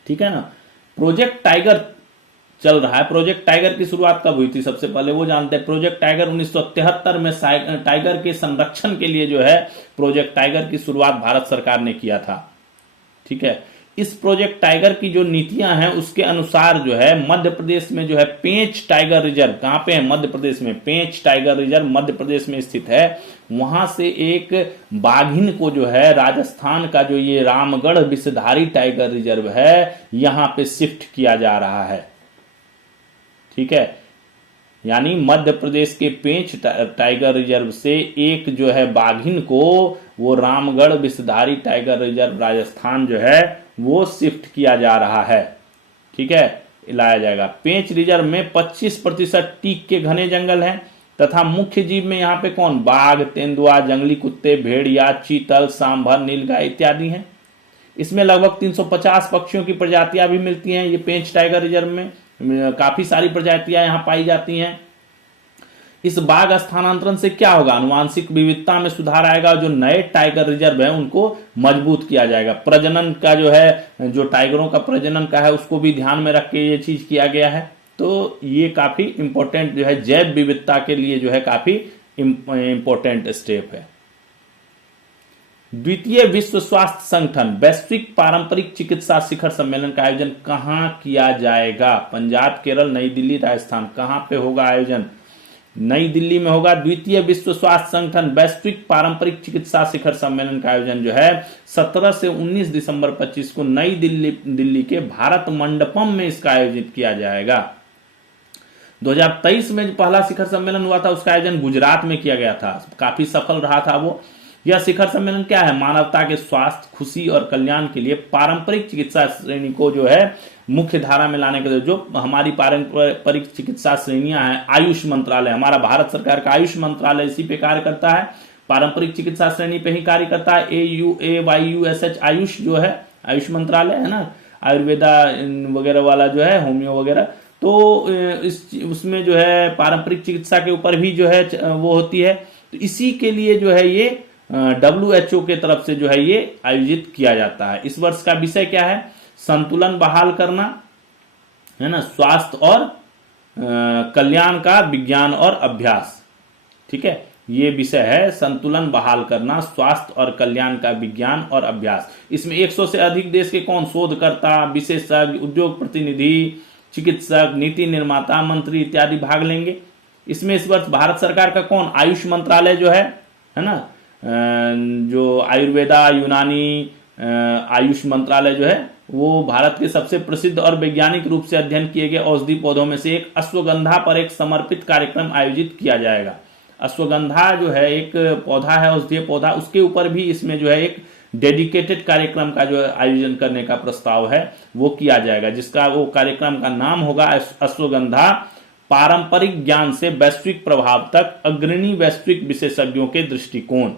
ठीक है ना। प्रोजेक्ट टाइगर चल रहा है। प्रोजेक्ट टाइगर की शुरुआत कब हुई थी? सबसे पहले वो जानते हैं। प्रोजेक्ट टाइगर 1973 में टाइगर के संरक्षण के लिए जो है प्रोजेक्ट टाइगर की शुरुआत भारत सरकार ने किया था। ठीक है, इस प्रोजेक्ट टाइगर की जो नीतियां हैं उसके अनुसार जो है मध्य प्रदेश में जो है पेंच टाइगर रिजर्व, कहां पे है? मध्य प्रदेश में। पेंच टाइगर रिजर्व मध्य प्रदेश में स्थित है। वहां से एक बाघिन को जो है राजस्थान का जो ये रामगढ़ विषधारी टाइगर रिजर्व है यहां पे शिफ्ट किया जा रहा है। ठीक है, यानी मध्य प्रदेश के पेंच टाइगर रिजर्व से एक जो है बाघिन को वो रामगढ़ विषधारी टाइगर रिजर्व राजस्थान जो है वो शिफ्ट किया जा रहा है। ठीक है, लाया जाएगा। पेंच रिजर्व में 25% टीक के घने जंगल हैं तथा मुख्य जीव में यहाँ पे कौन? बाघ, तेंदुआ, जंगली कुत्ते, भेड़िया, चीतल, सांभर, नीलगाय इत्यादि हैं। इसमें लगभग 350 पक्षियों की प्रजातियां भी मिलती हैं। ये पेंच टाइगर रिजर्व में काफी सारी प्रजातियां यहां पाई जाती हैं। इस बाघ स्थानांतरण से क्या होगा? आनुवांशिक विविधता में सुधार आएगा। जो नए टाइगर रिजर्व है उनको मजबूत किया जाएगा। प्रजनन का जो है, जो टाइगरों का प्रजनन का है उसको भी ध्यान में रख के ये चीज किया गया है। तो ये काफी इंपॉर्टेंट जो है जैव विविधता के लिए जो है काफी इंपॉर्टेंट स्टेप है। द्वितीय विश्व स्वास्थ्य संगठन वैश्विक पारंपरिक चिकित्सा शिखर सम्मेलन का आयोजन कहां किया जाएगा? पंजाब, केरल, नई दिल्ली, राजस्थान। कहां पे होगा आयोजन? नई दिल्ली में होगा। द्वितीय विश्व स्वास्थ्य संगठन वैश्विक पारंपरिक चिकित्सा शिखर सम्मेलन का आयोजन जो है 17 से 19 दिसंबर 25 को नई दिल्ली के भारत मंडपम में इसका आयोजित किया जाएगा। 2023 में जो पहला शिखर सम्मेलन हुआ था उसका आयोजन गुजरात में किया गया था, काफी सफल रहा था वो। यह शिखर सम्मेलन क्या है? मानवता के स्वास्थ्य, खुशी और कल्याण के लिए पारंपरिक चिकित्सा श्रेणी को जो है मुख्य धारा में लाने के लिए जो हमारी पारंपरिक चिकित्सा श्रेणियां हैं, आयुष मंत्रालय, हमारा भारत सरकार का आयुष मंत्रालय इसी पे कार्य करता है, पारंपरिक चिकित्सा श्रेणी पे ही कार्य करता है। AUAYUSH आयुष जो है आयुष मंत्रालय है ना, आयुर्वेदा वगैरह वाला जो है, होम्यो वगैरह, तो उसमें जो है पारंपरिक चिकित्सा के ऊपर भी जो है वो होती है। तो इसी के लिए जो है ये WHO के तरफ से जो है ये आयोजित किया जाता है। इस वर्ष का विषय क्या है? संतुलन बहाल करना, है ना, स्वास्थ्य और कल्याण का विज्ञान और अभ्यास। ठीक है, ये विषय है संतुलन बहाल करना, स्वास्थ्य और कल्याण का विज्ञान और अभ्यास। इसमें 100 से अधिक देश के कौन? शोधकर्ता, विशेषज्ञ, उद्योग प्रतिनिधि, चिकित्सक, नीति निर्माता, मंत्री इत्यादि भाग लेंगे। इसमें इस वर्ष भारत सरकार का कौन? आयुष मंत्रालय जो है ना, जो आयुर्वेदा, यूनानी आयुष मंत्रालय जो है वो भारत के सबसे प्रसिद्ध और वैज्ञानिक रूप से अध्ययन किए गए औषधि पौधों में से एक अश्वगंधा पर एक समर्पित कार्यक्रम आयोजित किया जाएगा। अश्वगंधा जो है एक पौधा है, औषधीय पौधा, उसके ऊपर भी इसमें जो है एक डेडिकेटेड कार्यक्रम का जो आयोजन करने का प्रस्ताव है वो किया जाएगा, जिसका वो कार्यक्रम का नाम होगा अश्वगंधा पारंपरिक ज्ञान से वैश्विक प्रभाव तक अग्रणी वैश्विक विशेषज्ञों के दृष्टिकोण।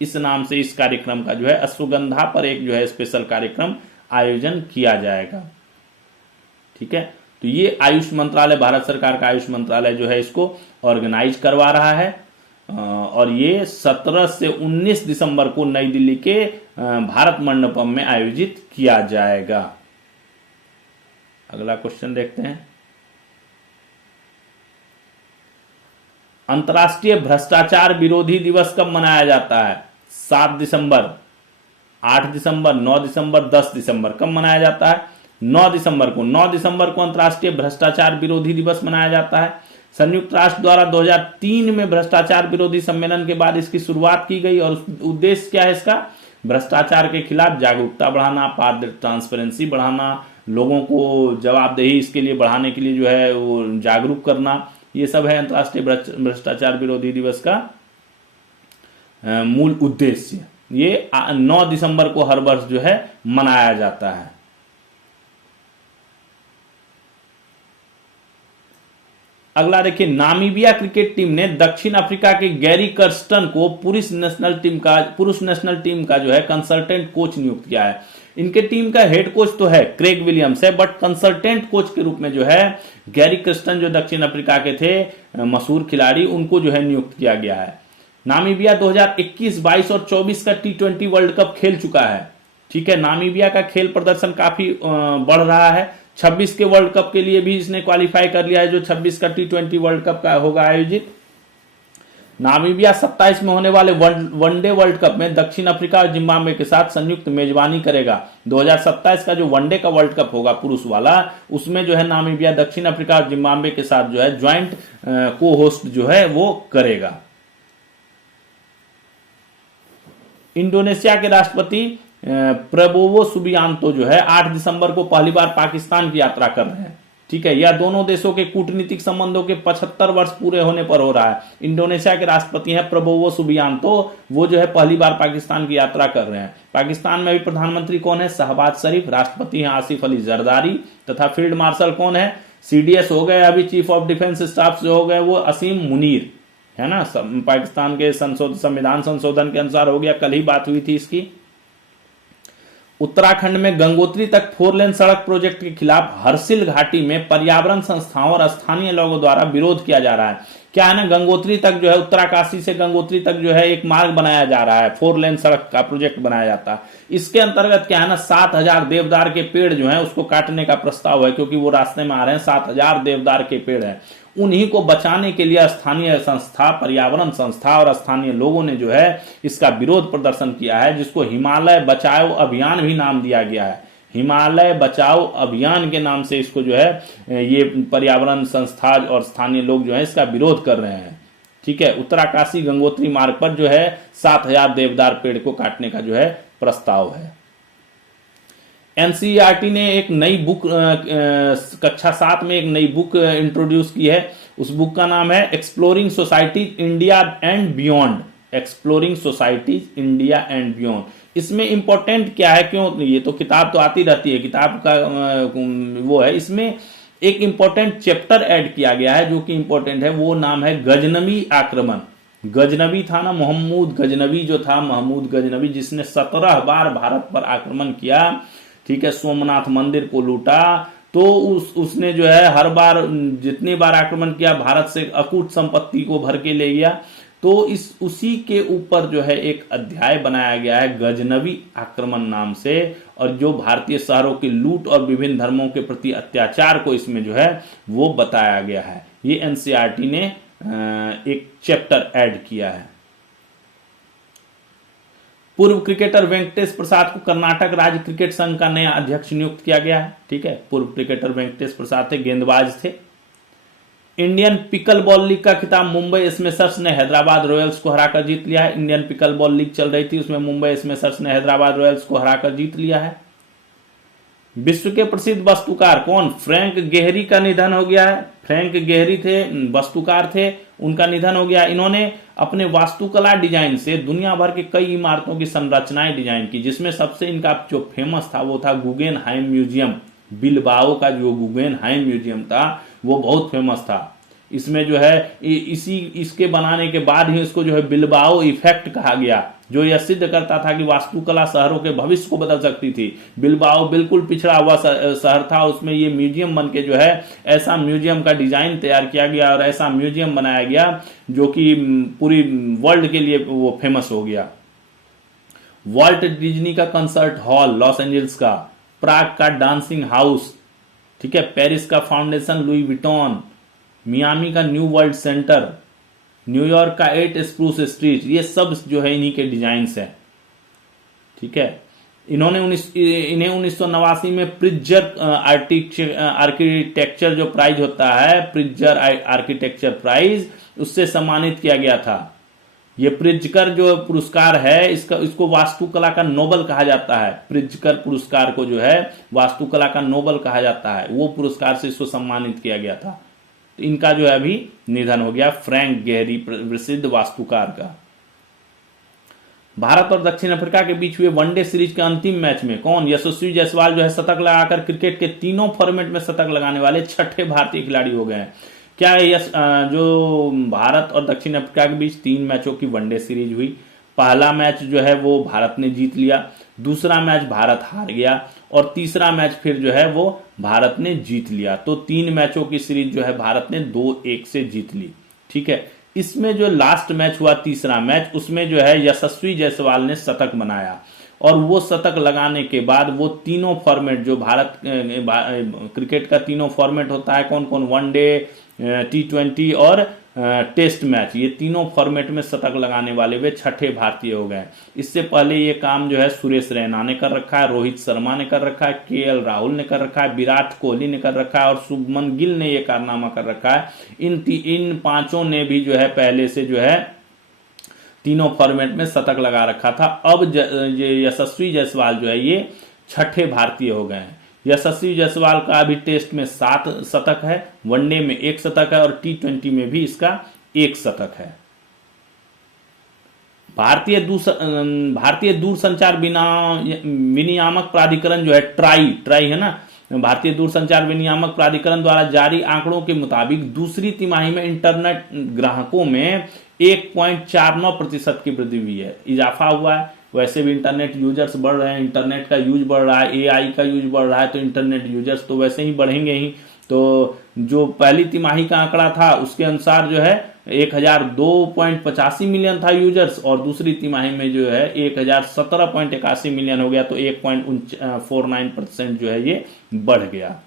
इस नाम से इस कार्यक्रम का जो है अश्वगंधा पर एक जो है स्पेशल कार्यक्रम आयोजन किया जाएगा। ठीक है, तो ये आयुष मंत्रालय, भारत सरकार का आयुष मंत्रालय जो है इसको ऑर्गेनाइज करवा रहा है और ये 17 से 19 दिसंबर को नई दिल्ली के भारत मंडपम में आयोजित किया जाएगा। अगला क्वेश्चन देखते हैं। अंतर्राष्ट्रीय भ्रष्टाचार विरोधी दिवस कब मनाया जाता है? 7 दिसंबर, 8 दिसंबर, 9 दिसंबर, 10 दिसंबर। कब मनाया जाता है? 9 दिसंबर को। 9 दिसंबर को अंतर्राष्ट्रीय भ्रष्टाचार विरोधी दिवस मनाया जाता है। संयुक्त राष्ट्र द्वारा 2003 में भ्रष्टाचार विरोधी सम्मेलन के बाद इसकी शुरुआत की गई और उद्देश्य क्या है इसका? भ्रष्टाचार के खिलाफ जागरूकता बढ़ाना, ट्रांसपेरेंसी बढ़ाना, लोगों को जवाबदेही इसके लिए बढ़ाने के लिए जो है वो जागरूक करना, ये सब है अंतर्राष्ट्रीय भ्रष्टाचार विरोधी दिवस का मूल उद्देश्य। ये 9 दिसंबर को हर वर्ष जो है मनाया जाता है। अगला देखिए, नामीबिया क्रिकेट टीम ने दक्षिण अफ्रीका के गैरी कर्स्टन को पुरुष नेशनल टीम का जो है कंसल्टेंट कोच नियुक्त किया है। इनके टीम का हेड कोच तो है क्रेग विलियम्स है, बट कंसल्टेंट कोच के रूप में जो है गैरी कर्स्टन जो दक्षिण अफ्रीका के थे मशहूर खिलाड़ी, उनको जो है नियुक्त किया गया है। नामीबिया 2021, 22 और 24 का T20 वर्ल्ड कप खेल चुका है। ठीक है, नामीबिया का खेल प्रदर्शन काफी बढ़ रहा है। 26 के वर्ल्ड कप के लिए भी इसने क्वालिफाई कर लिया है, जो 26 का T20 वर्ल्ड कप का होगा आयोजित। नामीबिया 27 में होने वाले वनडे वर्ल्ड कप में दक्षिण अफ्रीका और जिम्बाब्वे के साथ संयुक्त मेजबानी करेगा। 2027 का जो वनडे का वर्ल्ड कप होगा पुरुष वाला, उसमें जो है नामीबिया दक्षिण अफ्रीका और जिम्बाब्वे के साथ जो है ज्वाइंट को होस्ट जो है वो करेगा। इंडोनेशिया के राष्ट्रपति प्रबोवो सुबियांतो जो है 8 दिसंबर को पहली बार पाकिस्तान की यात्रा कर रहे हैं। ठीक है, यह दोनों देशों के कूटनीतिक संबंधों के 75 वर्ष पूरे होने पर हो रहा है। इंडोनेशिया के राष्ट्रपति हैं प्रबोवो सुबियांतो, वो जो है पहली बार पाकिस्तान की यात्रा कर रहे हैं। पाकिस्तान में भी प्रधानमंत्री कौन है? शहबाज शरीफ। राष्ट्रपति हैं आसिफ अली जरदारी। तथा फील्ड मार्शल कौन है? सीडीएस हो गए, अभी चीफ ऑफ डिफेंस स्टाफ जो हो गए वो असीम मुनीर है ना। पाकिस्तान के संविधान संशोधन के अनुसार हो गया, कल ही बात हुई थी इसकी। उत्तराखंड में गंगोत्री तक 4 लेन सड़क प्रोजेक्ट के खिलाफ हरसिल घाटी में पर्यावरण संस्थाओं और स्थानीय लोगों द्वारा विरोध किया जा रहा है। क्या है ना, गंगोत्री तक जो है, उत्तराकाशी से गंगोत्री तक जो है एक मार्ग बनाया जा रहा है, 4 लेन सड़क का प्रोजेक्ट बनाया जाता है। इसके अंतर्गत क्या है ना, 7000 देवदार के पेड़ जो है उसको काटने का प्रस्ताव है, क्योंकि वो रास्ते में आ रहे हैं। 7000 देवदार के पेड़ है, उन्हीं को बचाने के लिए स्थानीय संस्था, पर्यावरण संस्था और स्थानीय लोगों ने जो है इसका विरोध प्रदर्शन किया है, जिसको हिमालय बचाओ अभियान भी नाम दिया गया है। हिमालय बचाओ अभियान के नाम से इसको जो है ये पर्यावरण संस्था और स्थानीय लोग जो है इसका विरोध कर रहे हैं। ठीक है, उत्तराकाशी गंगोत्री मार्ग पर जो है 7000 देवदार पेड़ को काटने का जो है प्रस्ताव है। एनसीईआरटी ने एक नई बुक कक्षा 7 में एक नई बुक इंट्रोड्यूस की है। उस बुक का नाम है exploring societies India and beyond. Exploring societies India and beyond. इसमें इंपॉर्टेंट क्या है, क्यों? ये तो किताब तो आती रहती है, किताब का वो है। इसमें एक इंपॉर्टेंट चैप्टर ऐड किया गया है जो कि इंपॉर्टेंट है, वो नाम है गजनवी आक्रमण। गजनवी था ना, महमूद गजनवी जो था, महमूद गजनवी, जिसने 17 बार भारत पर आक्रमण किया। ठीक है, सोमनाथ मंदिर को लूटा, तो उसने जो है हर बार जितनी बार आक्रमण किया भारत से अकूट संपत्ति को भर के ले गया। तो उसी के ऊपर जो है एक अध्याय बनाया गया है गजनवी आक्रमण नाम से, और जो भारतीय शहरों की लूट और विभिन्न धर्मों के प्रति अत्याचार को इसमें जो है वो बताया गया है। ये एनसीईआरटी ने एक चैप्टर ऐड किया है। पूर्व क्रिकेटर वेंकटेश प्रसाद को कर्नाटक राज्य क्रिकेट संघ का नया अध्यक्ष नियुक्त किया गया है। ठीक है, पूर्व क्रिकेटर वेंकटेश प्रसाद थे, गेंदबाज थे। इंडियन पिकल बॉल लीग का खिताब मुंबई स्मैशर्स ने हैदराबाद रॉयल्स को हराकर जीत लिया है। इंडियन पिकल बॉल लीग चल रही थी, उसमें मुंबई स्मैशर्स ने हैदराबाद रॉयल्स को हराकर जीत लिया है। विश्व के प्रसिद्ध वास्तुकार कौन? फ्रैंक गेहरी का निधन हो गया है। फ्रैंक गेहरी थे, वास्तुकार थे, उनका निधन हो गया। इन्होंने अपने वास्तुकला डिजाइन से दुनिया भर के कई इमारतों की संरचनाएं डिजाइन की, जिसमें सबसे इनका जो फेमस था वो था गुगेनहाइम म्यूजियम। बिलबाओ का जो गुगेनहाइम म्यूजियम था वो बहुत फेमस था। इसमें जो है इसके बनाने के बाद ही इसको जो है बिलबाओ इफेक्ट कहा गया, जो यह सिद्ध करता था कि वास्तुकला शहरों के भविष्य को बदल सकती थी। बिलबाओ बिल्कुल पिछड़ा हुआ शहर था, उसमें ये म्यूजियम बन के जो है ऐसा म्यूजियम का डिजाइन तैयार किया गया और ऐसा म्यूजियम बनाया गया जो कि पूरी वर्ल्ड के लिए वो फेमस हो गया। वॉल्ट डिज्नी का कंसर्ट हॉल लॉस एंजल्स का, प्राग का डांसिंग हाउस, ठीक है, पेरिस का फाउंडेशन लुई विटॉन, मियामी का न्यू वर्ल्ड सेंटर, न्यूयॉर्क का 8 स्प्रूस स्ट्रीट, ये सब जो है इन्हीं के डिजाइन्स हैं। ठीक है, इन्हें 1989 में प्रिट्जर आर्किटेक्चर जो प्राइज होता है, प्रिट्जर आर्किटेक्चर प्राइज, उससे सम्मानित किया गया था। ये प्रिट्जकर जो पुरस्कार है इसको वास्तुकला का नोबल कहा जाता है। प्रिट्जकर पुरस्कार को जो है वास्तुकला का नोबल कहा जाता है, वो पुरस्कार से इसको सम्मानित किया गया था। तो इनका जो है अभी निधन हो गया, फ्रैंक गेहरी, प्रसिद्ध वास्तुकार का। भारत और दक्षिण अफ्रीका के बीच हुए वनडे सीरीज के अंतिम मैच में कौन? यशस्वी जायसवाल जो है शतक लगाकर क्रिकेट के तीनों फॉर्मेट में शतक लगाने वाले 6ठे भारतीय खिलाड़ी हो गए हैं। क्या है, जो भारत और दक्षिण अफ्रीका के बीच 3 मैचों की वनडे सीरीज हुई। पहला मैच जो है वो भारत ने जीत लिया, दूसरा मैच भारत हार गया और तीसरा मैच फिर जो है वो भारत ने जीत लिया। तो 3 मैचों की सीरीज जो है भारत ने 2-1 से जीत ली। ठीक है, इसमें जो लास्ट मैच हुआ, तीसरा मैच, उसमें जो है यशस्वी जायसवाल ने शतक बनाया और वो शतक लगाने के बाद वो तीनों फॉर्मेट जो भारत क्रिकेट का तीनों फॉर्मेट होता है, कौन कौन? वनडे, T20 और टेस्ट मैच, ये तीनों फॉर्मेट में शतक लगाने वाले वे छठे भारतीय हो गए। इससे पहले ये काम जो है सुरेश रैना ने कर रखा है, रोहित शर्मा ने कर रखा है, केएल राहुल ने कर रखा है, विराट कोहली ने कर रखा है और शुभमन गिल ने ये कारनामा कर रखा है। इन पांचों ने भी जो है पहले से जो है तीनों फॉर्मेट में शतक लगा रखा था। अब यशस्वी जायसवाल जो है ये छठे भारतीय हो गए हैं। यशस्वी जायसवाल का अभी टेस्ट में 7 शतक है, वनडे में 1 शतक है और T20 में भी इसका 1 शतक है। भारतीय दूरसंचार विनियामक प्राधिकरण जो है ट्राई है ना, भारतीय दूरसंचार विनियामक प्राधिकरण द्वारा जारी आंकड़ों के मुताबिक दूसरी तिमाही में इंटरनेट ग्राहकों में 1.49% की वृद्धि हुई है, इजाफा हुआ है। वैसे भी इंटरनेट यूजर्स बढ़ रहे हैं, इंटरनेट का यूज बढ़ रहा है, एआई का यूज बढ़ रहा है, तो इंटरनेट यूजर्स तो वैसे ही बढ़ेंगे ही। तो जो पहली तिमाही का आंकड़ा था उसके अनुसार जो है 1002.85 मिलियन था यूजर्स और दूसरी तिमाही में जो है 1017.81 मिलियन हो गया, तो 1.49% जो है ये बढ़ गया।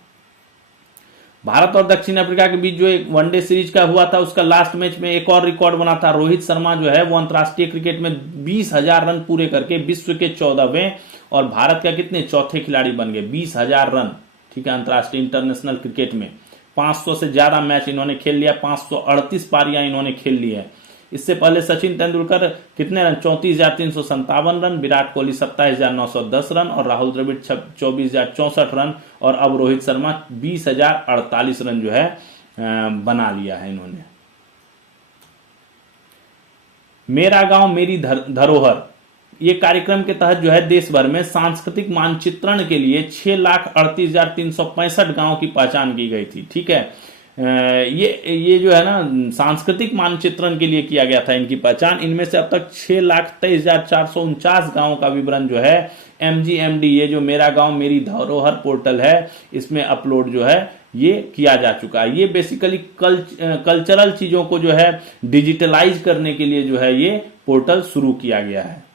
भारत और दक्षिण अफ्रीका के बीच जो एक वनडे सीरीज का हुआ था उसका लास्ट मैच में एक और रिकॉर्ड बना था। रोहित शर्मा जो है वो अंतर्राष्ट्रीय क्रिकेट में 20,000 रन पूरे करके विश्व के 14वें और भारत का कितने चौथे खिलाड़ी बन गए। 20,000 रन, ठीक है, अंतर्राष्ट्रीय इंटरनेशनल क्रिकेट में 500 से ज्यादा मैच इन्होंने खेल लिया, 538 पारियां इन्होंने खेल ली है। इससे पहले सचिन तेंदुलकर कितने run, 34,357 run, Virat Kohli 27,910 run और राहुल द्रविड़ 24,064 रन और अब रोहित शर्मा 20,048 रन जो है बना लिया है इन्होंने। मेरा गांव मेरी धरोहर, ये कार्यक्रम के तहत जो है देश भर में सांस्कृतिक मानचित्रण के लिए 6,38,365 गांवों की पहचान की गई थी। ठीक है, ये जो है ना सांस्कृतिक मानचित्रण के लिए किया गया था इनकी पहचान। इनमें से अब तक 6,23,449 गांवों का विवरण जो है MGMD, ये जो मेरा गांव मेरी धरोहर पोर्टल है, इसमें अपलोड जो है ये किया जा चुका है। ये बेसिकली कल्चरल चीजों को जो है डिजिटलाइज करने के लिए जो है ये पोर्टल शुरू किया गया है।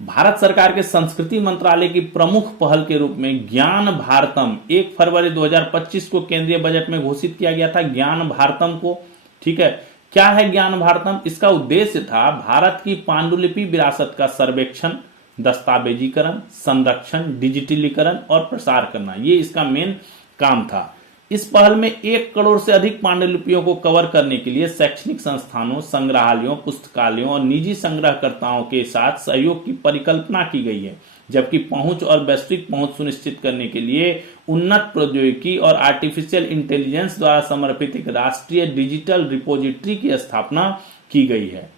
भारत सरकार के संस्कृति मंत्रालय की प्रमुख पहल के रूप में ज्ञान भारतम 1 फरवरी 2025 को केंद्रीय बजट में घोषित किया गया था। ज्ञान भारतम को, ठीक है, क्या है ज्ञान भारतम? इसका उद्देश्य था भारत की पांडुलिपि विरासत का सर्वेक्षण, दस्तावेजीकरण, संरक्षण, डिजिटलीकरण और प्रसार करना। ये इसका मेन काम था। इस पहल में 1 करोड़ से अधिक पांडुलिपियों को कवर करने के लिए शैक्षणिक संस्थानों, संग्रहालयों, पुस्तकालयों और निजी संग्रहकर्ताओं के साथ सहयोग की परिकल्पना की गई है, जबकि पहुंच और वैश्विक पहुंच सुनिश्चित करने के लिए उन्नत प्रौद्योगिकी और आर्टिफिशियल इंटेलिजेंस द्वारा समर्पित एक राष्ट्रीय डिजिटल रिपोजिटरी की स्थापना की गई है।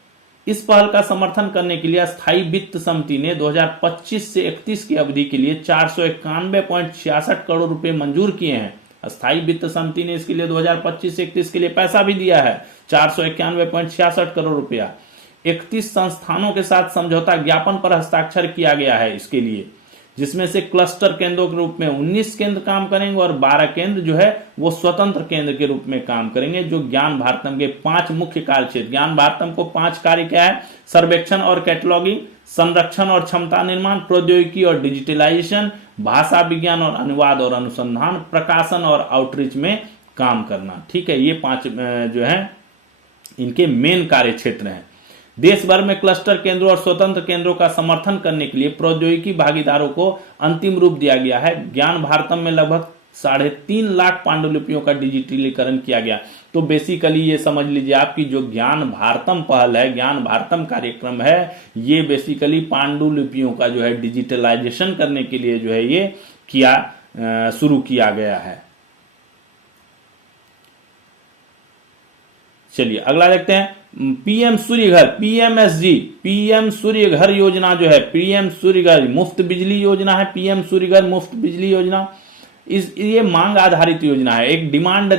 इस पहल का समर्थन करने के लिए अस्थायी वित्त समिति ने 2025 से 31 की अवधि के लिए 491.66 करोड़ रुपए मंजूर किए हैं। अस्थायी वित्त समिति ने इसके लिए 2025 से 31 के लिए पैसा भी दिया है, 491.66 करोड़ रुपया। 31 संस्थानों के साथ समझौता ज्ञापन पर हस्ताक्षर किया गया है इसके लिए, जिसमें से क्लस्टर केंद्रों के रूप में 19 केंद्र काम करेंगे और 12 केंद्र जो है वो स्वतंत्र केंद्र के रूप में काम करेंगे, जो ज्ञान भारतम के 5 मुख्य कार्य क्षेत्र। ज्ञान भारतम को 5 कार्य क्या है? सर्वेक्षण और कैटलॉगिंग, संरक्षण और क्षमता निर्माण, प्रौद्योगिकी और डिजिटलाइजेशन, भाषा विज्ञान और अनुवाद और अनुसंधान, प्रकाशन और आउटरीच में काम करना। ठीक है, ये 5 जो है इनके मेन कार्य क्षेत्र हैं। देश भर में क्लस्टर केंद्रों और स्वतंत्र केंद्रों का समर्थन करने के लिए प्रौद्योगिकी भागीदारों को अंतिम रूप दिया गया है। ज्ञान भारतम में लगभग 3.5 लाख पांडुलिपियों का डिजिटलीकरण किया गया। तो बेसिकली ये समझ लीजिए आपकी जो ज्ञान भारतम पहल है, ज्ञान भारतम कार्यक्रम है, ये बेसिकली पांडुलिपियों का जो है डिजिटलाइजेशन करने के लिए जो है ये शुरू किया गया है। चलिए अगला देखते हैं। पीएम सूर्य घर, पीएमएसजी, पीएम सूर्य घर योजना जो है, पीएम सूर्य घर मुफ्त बिजली योजना है। पीएम सूर्य घर मुफ्त बिजली योजना ये मांग आधारित योजना है, एक डिमांड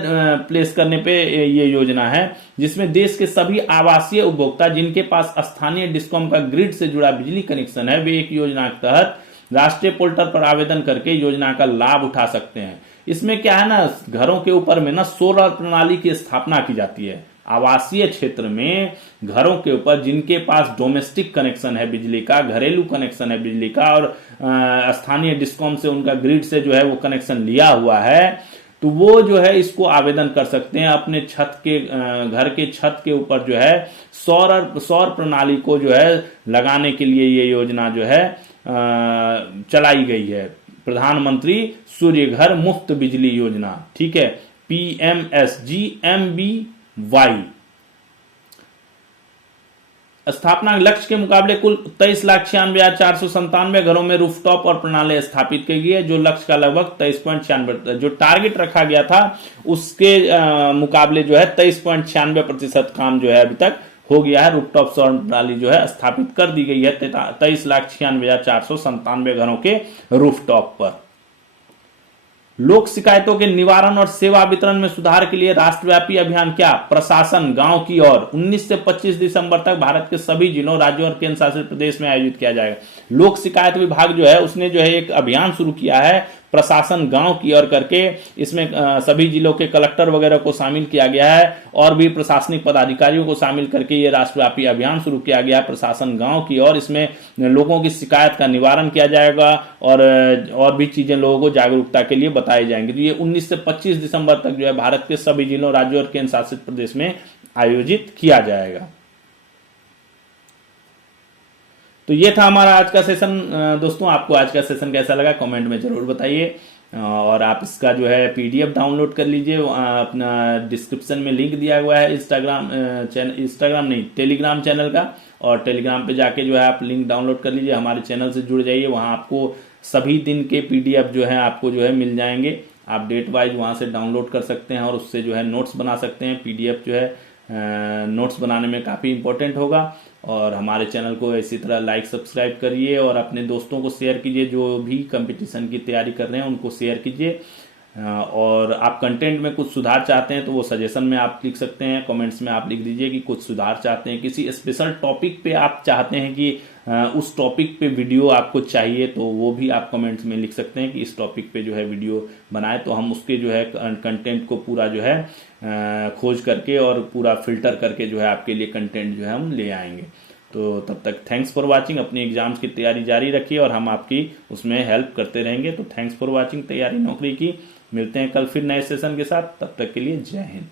प्लेस करने पे ये योजना है, जिसमें देश के सभी आवासीय उपभोक्ता जिनके पास स्थानीय डिस्कॉम का ग्रिड से जुड़ा बिजली कनेक्शन है, वे एक योजना के तहत राष्ट्रीय पोर्टल पर आवेदन करके योजना का लाभ उठा सकते हैं। इसमें क्या है ना, घरों के ऊपर में ना सोलर प्रणाली की स्थापना की जाती है। आवासीय क्षेत्र में घरों के ऊपर जिनके पास डोमेस्टिक कनेक्शन है बिजली का, घरेलू कनेक्शन है बिजली का और स्थानीय डिस्कॉम से उनका ग्रिड से जो है वो कनेक्शन लिया हुआ है, तो वो जो है इसको आवेदन कर सकते हैं। अपने छत के घर के छत के ऊपर जो है सौर प्रणाली को जो है लगाने के लिए ये योजना जो है चलाई गई है, प्रधानमंत्री सूर्य घर मुफ्त बिजली योजना। ठीक है, PMSGMBY। स्थापना लक्ष्य के मुकाबले कुल 23,96,497 घरों में रूफटॉप और प्रणाली स्थापित की गई है, जो लक्ष्य का लगभग 23.96, जो टारगेट रखा गया था उसके मुकाबले जो है 23.96% काम जो है अभी तक हो गया है। रूफटॉप सौर प्रणाली जो है स्थापित कर दी गई है 23,96,497 घरों के रूफटॉप पर। लोक शिकायतों के निवारण और सेवा वितरण में सुधार के लिए राष्ट्रव्यापी अभियान क्या? प्रशासन गांव की ओर 19 से 25 दिसंबर तक भारत के सभी जिलों, राज्यों और केंद्र शासित प्रदेश में आयोजित किया जाएगा। लोक शिकायत विभाग जो है उसने जो है एक अभियान शुरू किया है, प्रशासन गांव की ओर करके। इसमें सभी जिलों के कलेक्टर वगैरह को शामिल किया गया है और भी प्रशासनिक पदाधिकारियों को शामिल करके ये राष्ट्रव्यापी अभियान शुरू किया गया है, प्रशासन गांव की ओर। इसमें लोगों की शिकायत का निवारण किया जाएगा और भी चीजें लोगों को जागरूकता के लिए बताई जाएंगी। तो ये 19 से 25 दिसंबर तक जो है भारत के सभी जिलों, राज्यों और केंद्र शासित प्रदेश में आयोजित किया जाएगा। तो ये था हमारा आज का सेशन। दोस्तों, आपको आज का सेशन कैसा लगा कमेंट में जरूर बताइए, और आप इसका जो है PDF डाउनलोड कर लीजिए। अपना डिस्क्रिप्शन में लिंक दिया हुआ है इंस्टाग्राम नहीं, टेलीग्राम चैनल का, और टेलीग्राम पे जाके जो है आप लिंक डाउनलोड कर लीजिए, हमारे चैनल से जुड़ जाइए। वहाँ आपको सभी दिन के PDF जो है आपको जो है मिल जाएंगे। आप डेट वाइज वहाँ से डाउनलोड कर सकते हैं और उससे जो है नोट्स बना सकते हैं। PDF जो है नोट्स बनाने में काफ़ी इंपॉर्टेंट होगा। और हमारे चैनल को इसी तरह लाइक सब्सक्राइब करिए और अपने दोस्तों को शेयर कीजिए, जो भी कंपटीशन की तैयारी कर रहे हैं उनको शेयर कीजिए। और आप कंटेंट में कुछ सुधार चाहते हैं तो वो सजेशन में आप लिख सकते हैं, कमेंट्स में आप लिख दीजिए कि कुछ सुधार चाहते हैं, किसी स्पेशल टॉपिक पे आप चाहते हैं कि उस टॉपिक पे वीडियो आपको चाहिए, तो वो भी आप कमेंट्स में लिख सकते हैं कि इस टॉपिक पे जो है वीडियो बनाए, तो हम उसके जो है कंटेंट को पूरा जो है खोज करके और पूरा फिल्टर करके जो है आपके लिए कंटेंट जो है हम ले आएंगे। तो तब तक थैंक्स फॉर वाचिंग। अपनी एग्जाम्स की तैयारी जारी रखिए और हम आपकी उसमें हेल्प करते रहेंगे। तो थैंक्स फॉर वाचिंग तैयारी नौकरी की। मिलते हैं कल फिर नए सेशन के साथ, तब तक के लिए जय हिंद।